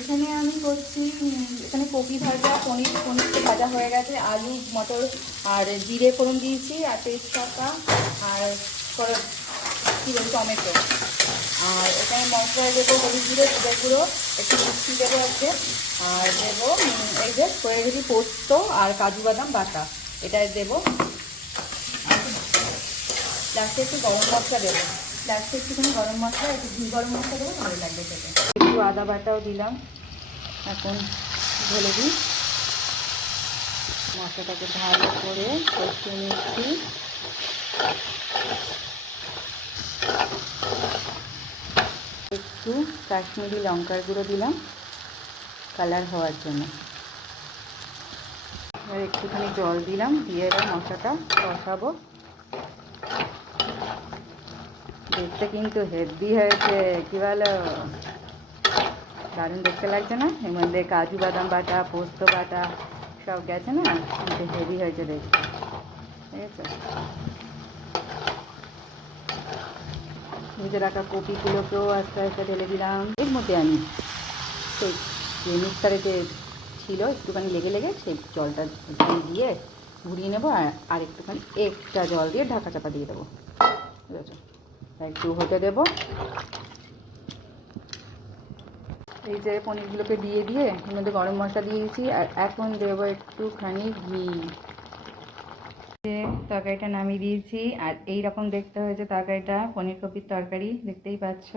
এখানে আমি করছি এখানে কপি ভাজা, পনির পনির ভাজা হয়ে গেছে, আলু, মটর আর জিরে ফোড়ন দিয়েছি, আর তেজপাতা আর কি বলি টমেটো। আর এখানে মশলায় দেবো হলুদ গুঁড়ো, জিরে গুঁড়ো, একটু মিষ্টি দেবো আছে আর দেবো এই যে রেখেছি পোস্ত আর কাজু বাদাম বাটা এটা দেবো। লাস্টে একটু গরম মশলা দেবো। লাস্টে একটুখানি গরম মশলা, একটু ঘি গরম মশলা দেবো, ভালো লাগবে খেতে। একটু আদা বাটাও দিলাম। এখন ঢেলে দিই। মশলাটাকে ভালো করে কষিয়ে নিচ্ছি। একটু কাশ্মীরি লঙ্কার গুঁড়ো দিলাম, কালার হওয়ার জন্য। এবার একটুখানি জল দিলাম, দিয়ে এবার মশলাটা কষাবো। দেখতে কিন্তু হেভি হয়েছে। কি বলো? দারুণ দেখতে লাগছে না? এর মধ্যে কাজু বাদাম বাটা, পোস্ত বাটা সব গেছে না? কিন্তু হেভি হয়েছে দেখতে। ঠিক আছে? ভেজে রাখা কপিগুলোকেও আস্তে আস্তে ঢেলে দিলাম। এর মধ্যে আমি সেই যে মিক্সারে যে ছিল, একটুখানি লেগে লেগে, সেই জলটা দিয়ে ঘুরিয়ে নেব, আর আর একটুখানি এক্সট্রা জল দিয়ে ঢাকা চাপা দিয়ে দেবো। ঠিক আছে? একটু হতে দেবো। এই যে পনিরগুলোকে দিয়ে দিয়ে এর মধ্যে গরম মশলা দিয়েছি আর এখন দেবো একটুখানি ঘি। তরকারিটা নামিয়ে দিয়েছি আর এই রকম দেখতে হয়েছে তরকারিটা, পনির কপির তরকারি, দেখতেই পাচ্ছ।